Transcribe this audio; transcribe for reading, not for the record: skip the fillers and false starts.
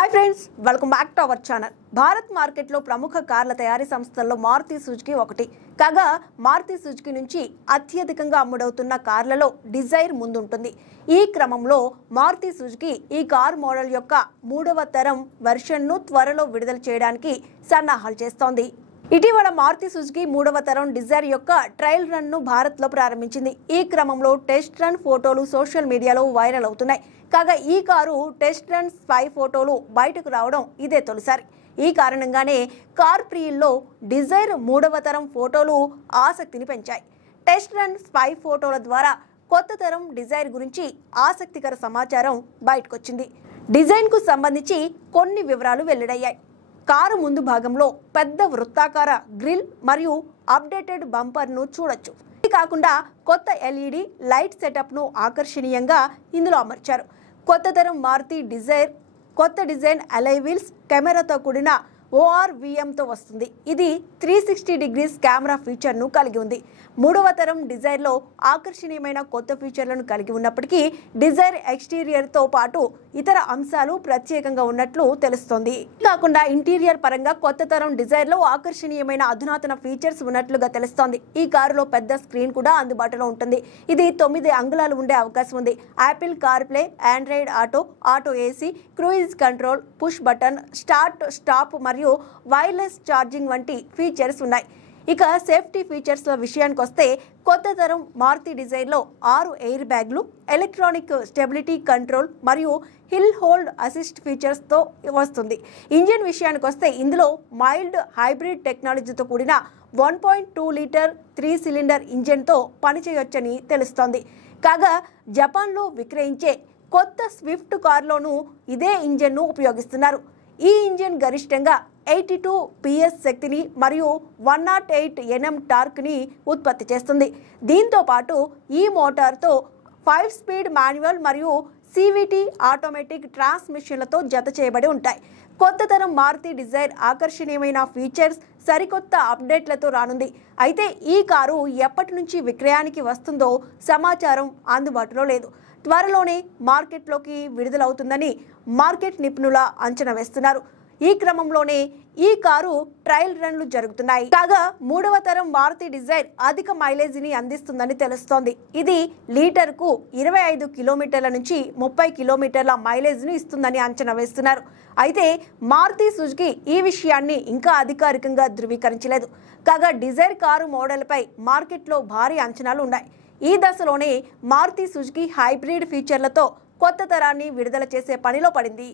Hi friends, welcome back to our channel. Bharat మార్కెట్లో ప్రముఖ కార్ల తయారీ సంస్థల్లో మారుతి సుజుకి ఒకటి. కాగా మారుతి సుజుకి నుంచి అత్యధికంగా అమ్ముడవుతున్న కార్లలో డిజైర్ ముందుంటుంది. ఈ క్రమంలో మారుతి సుజుకి ఈ కార్ మోడల్ యొక్క 3వ తరం వెర్షన్ను త్వరలో విడుదల చేయడానికి సన్నాహాలు చేస్తోంది. ఇటీవల మారుతి సుజుకి 3వ తరం డిజైర్ యొక్క ట్రయల్ రన్ ను భారత్లో ప్రారంభించింది. ఈ క్రమంలో టెస్ట్ రన్ ఫోటోలు సోషల్ మీడియాలో వైరల్ అవుతున్నాయి. కాగా ఈ కారు టెస్ట్ రన్ స్పై ఫోటోలు బయటకు రావడం ఇదే తొలిసారి. ఈ కారణంగానే కార్ ప్రియుల్లో డిజైర్ 3వ తరం ఫోటోలు ఆసక్తిని పెంచాయి. టెస్ట్ రన్ స్పై ఫోటోల ద్వారా కొత్త తరం డిజైర్ గురించి ఆసక్తికర సమాచారం బయటకొచ్చింది. డిజైన్కు సంబంధించి కొన్ని వివరాలు వెల్లడయ్యాయి. కారు ముందు భాగంలో పెద్ద వృత్తాకార గ్రిల్ మరియు అప్డేటెడ్ బంపర్ను చూడొచ్చు. ఇది కాకుండా కొత్త ఎల్ఈడి లైట్ సెటప్ను ఆకర్షణీయంగా ఇందులో అమర్చారు. కొత్త తరం మారుతి డిజైర్ కొత్త డిజైన్ అలై వీల్స్ కెమెరాతో కూడిన ORVMతో వస్తుంది. ఇది 360 డిగ్రీస్ కెమెరా ఫీచర్ను కలిగి ఉంది. 3వ తరం డిజైర్లో ఆకర్షణీయమైన కొత్త ఫీచర్లను కలిగి ఉన్నప్పటికీ డిజైర్ ఎక్స్టీరియర్తో పాటు ఇతర అంశాలు ప్రత్యేకంగా ఉన్నట్లు తెలుస్తోంది. కాకుండా ఇంటీరియర్ పరంగా కొత్త తరం డిజైర్లో ఆకర్షణీయమైన అధునాతన ఫీచర్స్ ఉన్నట్లుగా తెలుస్తోంది. ఈ కారులో పెద్ద స్క్రీన్ కూడా అందుబాటులో ఉంటుంది. ఇది 9 అంగుళాలు ఉండే అవకాశం ఉంది. Apple car play, Android auto AC, cruise control, push button, start stop మరియు వైర్లెస్ ఛార్జింగ్ వంటి ఫీచర్స్ ఉన్నాయి. ఇక సేఫ్టీ ఫీచర్స్ విషయానికి వస్తే కొత్త తరం మారుతి డిజైర్లో 6 ఎయిర్ బ్యాగ్లు, ఎలక్ట్రానిక్ స్టెబిలిటీ కంట్రోల్ మరియు హిల్ హోల్డ్ అసిస్ట్ ఫీచర్స్తో వస్తుంది. ఇంజిన్ విషయానికి వస్తే ఇందులో మైల్డ్ హైబ్రిడ్ టెక్నాలజీతో కూడిన 1.2 లీటర్ 3 సిలిండర్ ఇంజిన్తో పనిచేయొచ్చని తెలుస్తోంది. కాగా జపాన్లో విక్రయించే కొత్త స్విఫ్ట్ కారులోనూ ఇదే ఇంజిన్ను ఉపయోగిస్తున్నారు. ఈ ఇంజిన్ గరిష్టంగా 82 PS శక్తిని మరియు 108 Nm టార్క్ని ఉత్పత్తి చేస్తుంది. దీంతో పాటు ఈ మోటార్తో 5 స్పీడ్ మాన్యువల్ మరియు CVT ఆటోమేటిక్ ట్రాన్స్మిషన్లతో జత చేయబడి ఉంటాయి. కొత్త తరం మారుతి డిజైర్ ఆకర్షణీయమైన ఫీచర్స్, సరికొత్త అప్డేట్లతో రానుంది. అయితే ఈ కారు ఎప్పటి నుంచి విక్రయానికి వస్తుందో సమాచారం అందుబాటులో లేదు. త్వరలోనే మార్కెట్లోకి విడుదలవుతుందని మార్కెట్ నిపుణుల అంచనా వేస్తున్నారు. ఈ క్రమంలోనే ఈ కారు ట్రయల్ రన్లు జరుగుతున్నాయి. కాగా 3వ తరం మారుతి డిజైర్ అధిక మైలేజీని అందిస్తుందని తెలుస్తోంది. ఇది లీటర్కు 25 కిలోమీటర్ల నుంచి 30 కిలోమీటర్ల మైలేజ్ను ఇస్తుందని అంచనా వేస్తున్నారు. అయితే మారుతి సుజుకి ఈ విషయాన్ని ఇంకా అధికారికంగా ధృవీకరించలేదు. కాగా డిజైర్ కారు మోడల్పై మార్కెట్లో భారీ అంచనాలు ఉన్నాయి. ఈ దశలోనే మారుతి సుజుకి హైబ్రిడ్ ఫీచర్లతో కొత్త తరాన్ని విడుదల చేసే పనిలో పడింది.